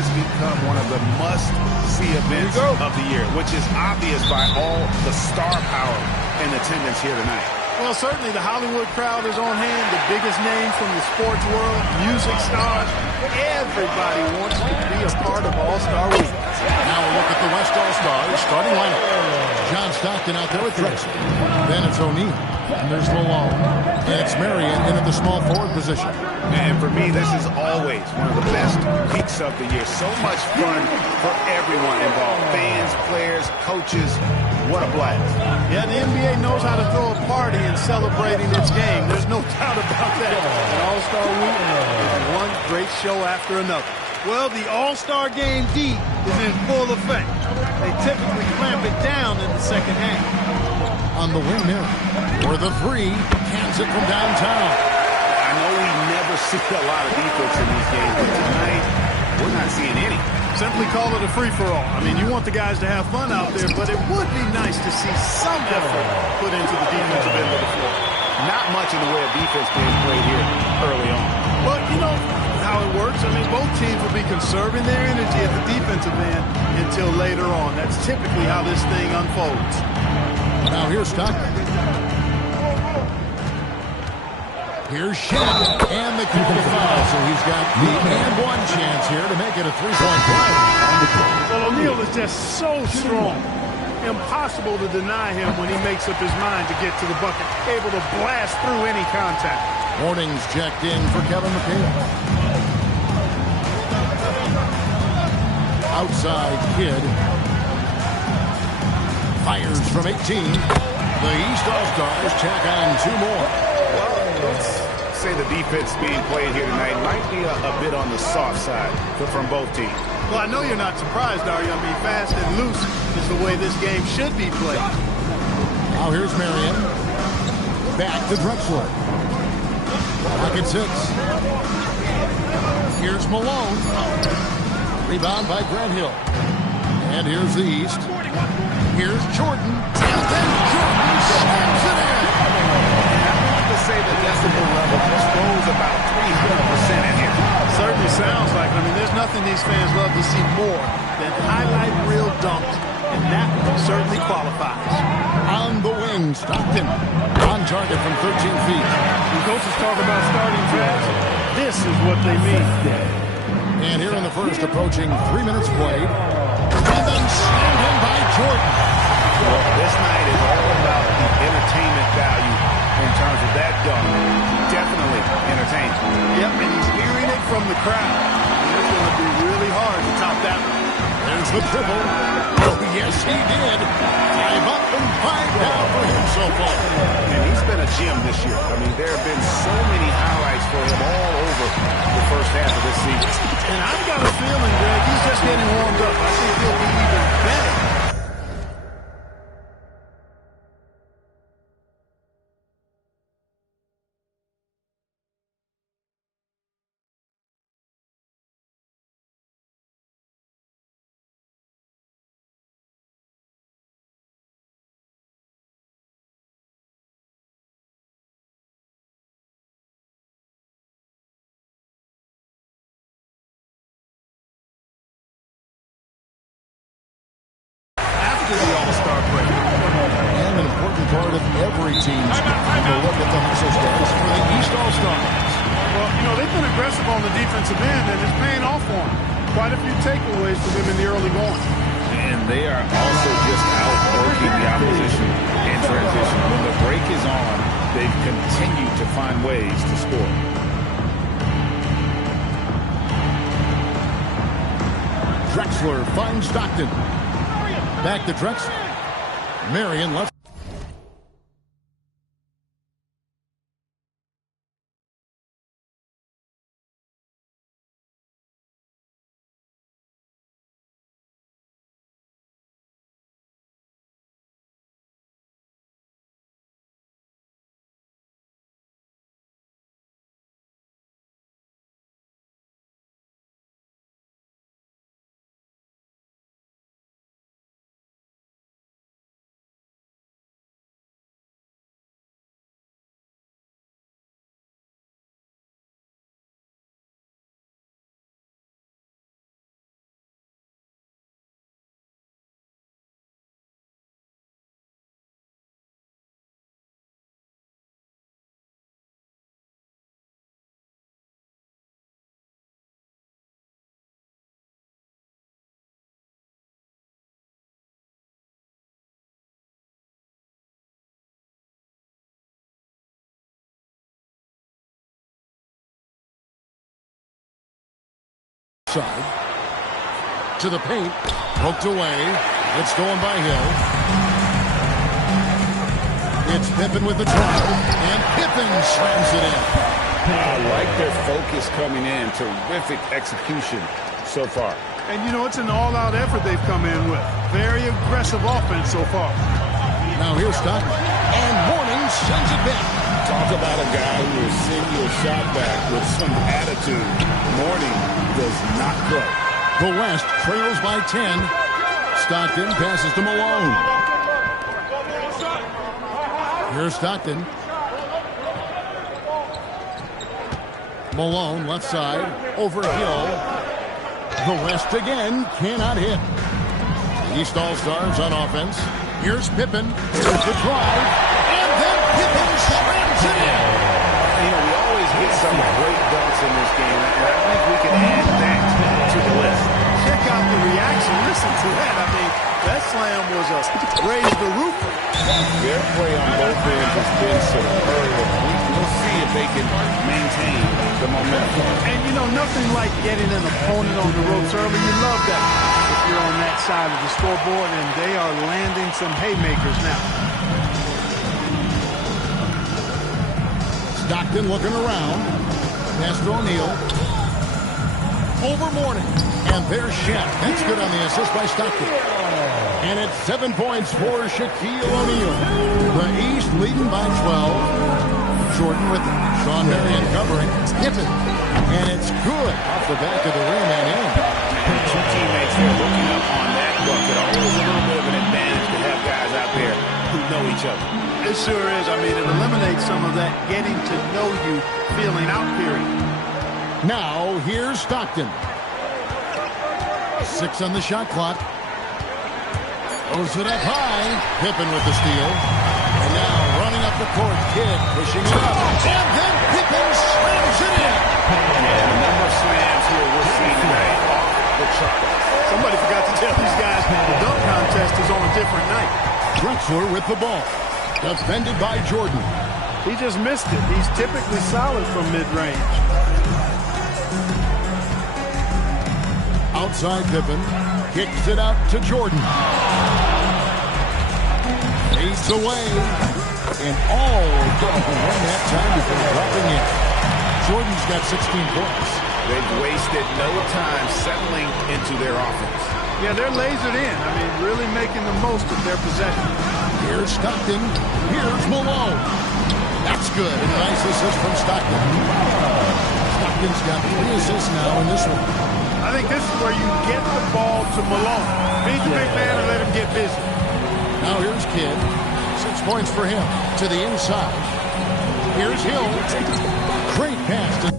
has become one of the must-see events of the year, which is obvious by all the star power in attendance here tonight. Well, certainly the Hollywood crowd is on hand, the biggest names from the sports world, music stars. Everybody wants to be a part of All-Star Week. Now a look at the West All-Stars starting lineup. John Stockton out there with Drexler. Then it's O'Neal. And there's Malone. And it's Marion in at the small forward position. And for me, this is always one of the best weeks of the year. So much fun for everyone involved. Fans, players, coaches. What a blast. Yeah, the NBA knows how to throw a party in celebrating its game. There's no doubt about that. And All-Star Week is one great show after another. Well, the All-Star Game D is in full effect. They typically clamp it down in the second half. On the wing there, for the three, cans it from downtown. I know we never see a lot of defense in these games, but tonight, we're not seeing any. Simply call it a free-for-all. I mean, you want the guys to have fun out there, but it would be nice to see some effort put into the defensive end of the floor. Not much in the way of defense being played here early on. Well, you know how it works. I mean, both teams will be conserving their energy at the defensive end until later on. That's typically how this thing unfolds. Now here's Stockton. Here's Shannon, and the kick the foul, so he's got the and one chance here to make it a three-point play. Well, O'Neal is just so strong. Impossible to deny him when he makes up his mind to get to the bucket. Able to blast through any contact. Warnings checked in for Kevin McHale. Outside Kidd. Fires from 18. The East All-Stars tack on two more. Let's say the defense being played here tonight might be a bit on the soft side from both teams. Well, I know you're not surprised, are you? I mean, fast and loose is the way this game should be played. Now here's Marion. Back to Drexler. Pocket six. Here's Malone. Rebound by Grant Hill. And here's the East. Here's Jordan. And then Jordan slams it in. Say the decibel level just rose about 300% in here. Certainly sounds like it. I mean, there's nothing these fans love to see more than highlight reel dunks, and that certainly qualifies. On the wing, Stockton. On target from 13 feet. When coaches talk about starting fast, this is what they mean. And here in the first, approaching 3 minutes played. And then slammed in by Jordan. Well, this night is all about the entertainment value in terms of that dunk. Definitely entertaining. Yep, and he's hearing it from the crowd. It's going to be really hard to top that one. There's the triple. Oh, yes, he did. 5 up and 5 down for him so far. And he's been a gem this year. I mean, there have been so many highlights for him all over the first half of this season. And I've got a feeling, Greg, he's just getting warmed up. I think he'll be even better after the All-Star break. And an important part of every team's game. A look at the hustle stats for the East All-Stars. Well, you know, they've been aggressive on the defensive end, and it's paying off for them. Quite a few takeaways for them in the early going. And they are also just outworking the opposition in transition. When the break is on, they've continued to find ways to score. Drexler finds Stockton. Back to Drexler. Marion left. Side. To the paint. Poked away. It's stolen by Hill. It's Pippen with the drive. And Pippen slams it in. I like their focus coming in. Terrific execution so far. And, you know, it's an all-out effort they've come in with. Very aggressive offense so far. Now here's Stockton. And Mourning sends it back. Talk about a guy who will send you a shot back with some attitude. Mourning does not play. The West trails by 10. Stockton passes to Malone. Here's Stockton. Malone left side. Over Hill. The West again cannot hit. The East All-Stars on offense. Here's Pippen. Here's the drive. And then Pippen slams it in. You know, we always get some great dunks in this game, and I think we can add that to the list. Check out the reaction. Listen to that. I mean, that slam was a raise the roof. Their play on both ends has been superb. We'll see if they can maintain the momentum. And, you know, nothing like getting an opponent on the ropes early. You love that if you're on that side of the scoreboard, and they are landing some haymakers now. Stockton looking around. Pass to O'Neal. Over Mourning. And there's Shaq. That's good on the assist by Stockton. And it's 7 points for Shaquille O'Neal. The East leading by 12. Jordan with it. Sean Marion covering. Pippen. And it's good off the back of the rim and in. And two teammates there looking up on that bucket. Always a little bit of an advantage to have guys out there who know each other. It sure is. I mean, it eliminates some of that getting to know you feeling out period. Now, here's Stockton. 6 on the shot clock. Throws it up high. Pippen with the steal. And now running up the court. Kidd pushing it up. And then Pippen slams it in. And the number of slams here we're seeing tonight off the chart. Somebody forgot to tell these guys the dunk contest is on a different night. Drexler with the ball. Defended by Jordan. He just missed it. He's typically solid from mid-range. Outside Pippen. Kicks it out to Jordan. Fades away. And all don't run that time before dropping in. Jordan's got 16 points. They've wasted no time settling into their offense. Yeah, they're lasered in. I mean, really making the most of their possession. Here's Stockton. Here's Malone. That's good. A nice assist from Stockton. Stockton's got 3 assists now in this one. I think this is where you get the ball to Malone. Feed the big man and let him get busy. Now here's Kidd. 6 points for him. To the inside. Here's Hill. Great pass to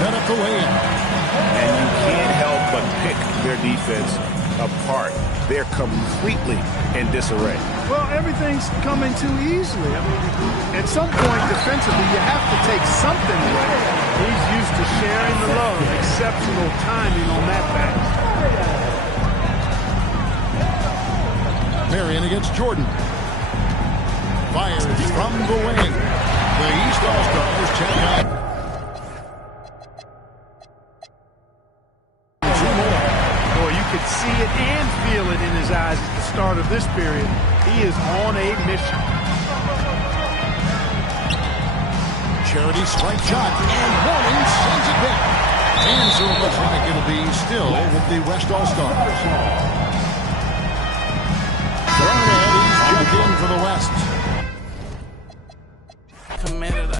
set up the lane. And you can't help but pick their defense apart. They're completely in disarray. Well, everything's coming too easily. I mean, at some point defensively, you have to take something away. He's used to sharing the love. Exceptional timing on that pass. Marion against Jordan. Fires from the wing. The East All-Stars check out. Two more. Boy, you could see it and feel it in his eyes at the start of this period. He is on a mission. Charity strike shot. And Warning sends it back. And so it looks like it'll be still with the West All-Stars. He's checked in for the West.